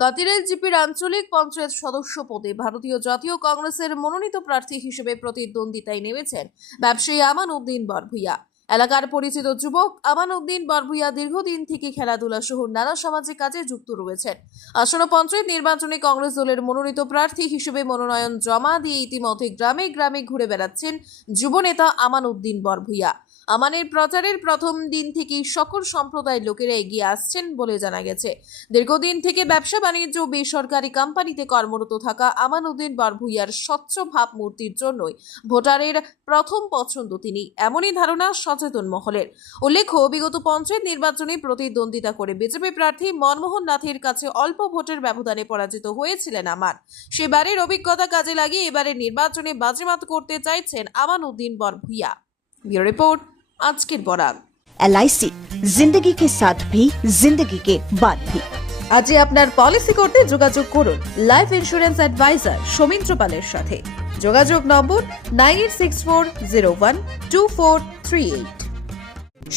কাতিরেল জিপির আঞ্চলিক পঞ্চায়েত সদস্য পদে ভারতীয় জাতীয় কংগ্রেসের মনোনীত প্রার্থী হিসেবে প্রতিদ্বন্দ্বিতায় নেমেছেন ব্যবসায়ী আমান উদ্দিন বরভূয়া। এলাকার পরিচিত যুবক আমান উদ্দিন বরভূয়া দীর্ঘদিন থেকে খেলাধুলা সহ নানা সামাজিক কাজে যুক্ত রয়েছেন। আসন্ন পঞ্চায়েত নির্বাচনে কংগ্রেস দলের মনোনীত প্রার্থী হিসেবে মনোনয়ন জমা দিয়ে ইতিমধ্যে গ্রামে গ্রামে ঘুরে বেড়াচ্ছেন যুবনেতা আমান উদ্দিন বরভূয়া। আমানের প্রচারের প্রথম দিন থেকেই সকল সম্প্রদায়ের লোকেরা এগিয়ে আসছেন বলে জানা গেছে। দীর্ঘদিন থেকে ব্যবসা বাণিজ্য ও বেসরকারি কোম্পানিতে কর্মরত থাকা আমান উদ্দিন বরভূয়ার স্বচ্ছ ভাবমূর্তির জন্যই ভোটারের প্রথম পছন্দ তিনি, এমনই ধারণা সচেতন মহলের। উল্লেখ্য, বিগত পঞ্চায়েত নির্বাচনে প্রতিদ্বন্দ্বিতা করে বিজেপি প্রার্থী মনমোহন নাথের কাছে অল্প ভোটের ব্যবধানে পরাজিত হয়েছিলেন আমান। সেবারের অভিজ্ঞতা কাজে লাগিয়ে এবারের নির্বাচনে বাজিমাত করতে চাইছেন আমান উদ্দিন বরভূয়া। ब्यूरो रिपोर्ट আজকের বরাক। LIC जिंदगी के साथ भी जिंदगी के बाद भी। আজই আপনার পলিসি করতে যোগাযোগ করুন লাইফ ইন্স্যুরেন্স অ্যাডভাইজার সৌমিত্র পালের সাথে। যোগাযোগ নম্বর 9864012438।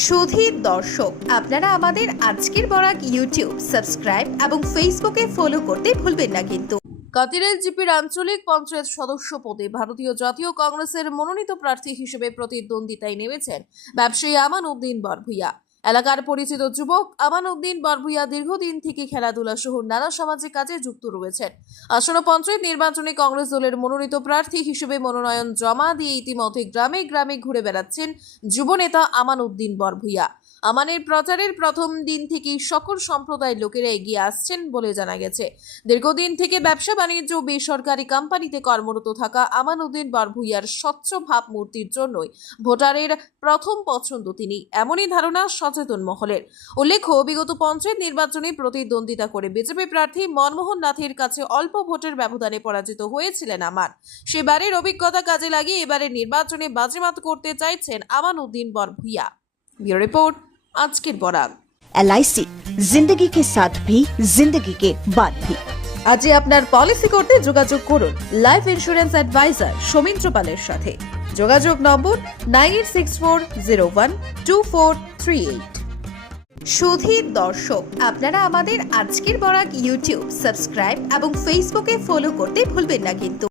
সুধীর দর্শক, আপনারা আমাদের আজকের বরাক ইউটিউব সাবস্ক্রাইব এবং ফেসবুকে ফলো করতে ভুলবেন না কিন্তু। কাতিরেল জিপির আঞ্চলিক পঞ্চায়েত সদস্য পদে ভারতীয় জাতীয় কংগ্রেসের মনোনীত প্রার্থী হিসেবে প্রতিদ্বন্দ্বিতায় নেমেছেন ব্যবসায়ী আমান উদ্দিন বরভূয়া। এলাকার পরিচিত যুবক আমান উদ্দিন বরভূয়া দীর্ঘদিন থেকে খেলাধুলা সহ নানা সামাজিক কাজে যুক্ত রয়েছেন। আসন্ন পঞ্চায়েত নির্বাচনে কংগ্রেস দলের মনোনীত প্রার্থী হিসেবে মনোনয়ন জমা দিয়ে ইতিমধ্যে গ্রামে গ্রামে ঘুরে বেড়াচ্ছেন যুবনেতা আমান উদ্দিন বরভূয়া। আমানের প্রচারের প্রথম দিন থেকেই সকল সম্প্রদায়ের লোকেরা এগিয়ে আসছেন বলে জানা গেছে। দীর্ঘদিন থেকে ব্যবসা বাণিজ্য ও বেসরকারি কোম্পানিতে কর্মরত থাকা আমান উদ্দিন বরভূয়ার স্বচ্ছ ভাবমূর্তির জন্যই ভোটারের প্রথম পছন্দ তিনি, এমনই ধারণা সচেতন মহলের। উল্লেখ্য, বিগত পঞ্চায়েত নির্বাচনে প্রতিদ্বন্দ্বিতা করে বিজেপি প্রার্থী মনমোহন নাথের কাছে অল্প ভোটের ব্যবধানে পরাজিত হয়েছিলেন আমান। সেবারের অভিজ্ঞতা কাজে লাগিয়ে এবারের নির্বাচনে বাজিমাত করতে চাইছেন আমান উদ্দিন বরভূয়া। ब्यूरो रिपोर्ट আজকের বরাক। LIC जिंदगी के साथ भी जिंदगी के बाद भी। আজই আপনার পলিসি করতে যোগাযোগ করুন লাইফ ইন্স্যুরেন্স অ্যাডভাইজার সৌমিত্র পালের সাথে। যোগাযোগ নম্বর 9864012438। সুধীর দর্শক, আপনারা আমাদের আজকের বরাক ইউটিউব সাবস্ক্রাইব এবং ফেসবুকে ফলো করতে ভুলবেন না কিন্তু।